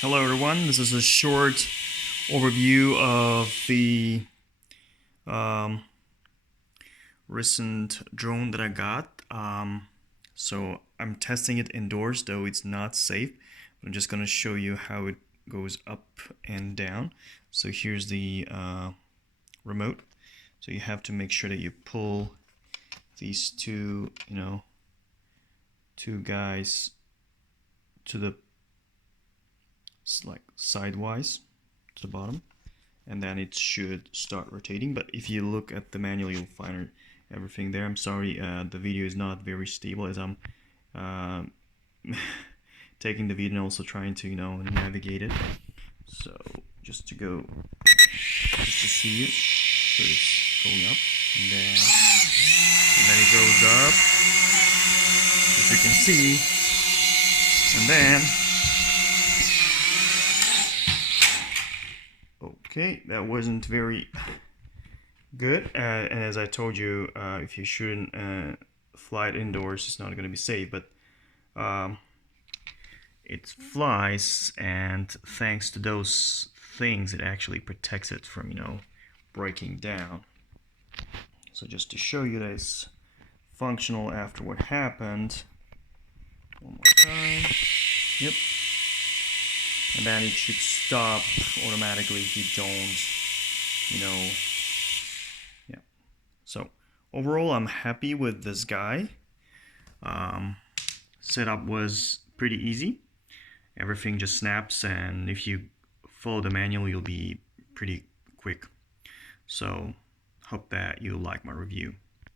Hello everyone, this is a short overview of the recent drone that I got. So I'm testing it indoors, though it's not safe. I'm just going to show you how it goes up and down. So here's the remote. So you have to make sure that you pull these two guys to the like sidewise to the bottom, and then it should start rotating. But if you look at the manual, you'll find everything there. I'm sorry, the video is not very stable as I'm taking the video and also trying to navigate it. So just to see it, so it's going up and then it goes up, as you can see, and then okay, that wasn't very good, and as I told you, if you shouldn't fly it indoors, it's not going to be safe, but it flies, and thanks to those things it actually protects it from breaking down. So just to show you that it's functional after what happened, one more time. Yep. And then it should stop automatically if you don't, yeah. So overall, I'm happy with this guy. Setup was pretty easy. Everything just snaps, and if you follow the manual, you'll be pretty quick. So hope that you like my review.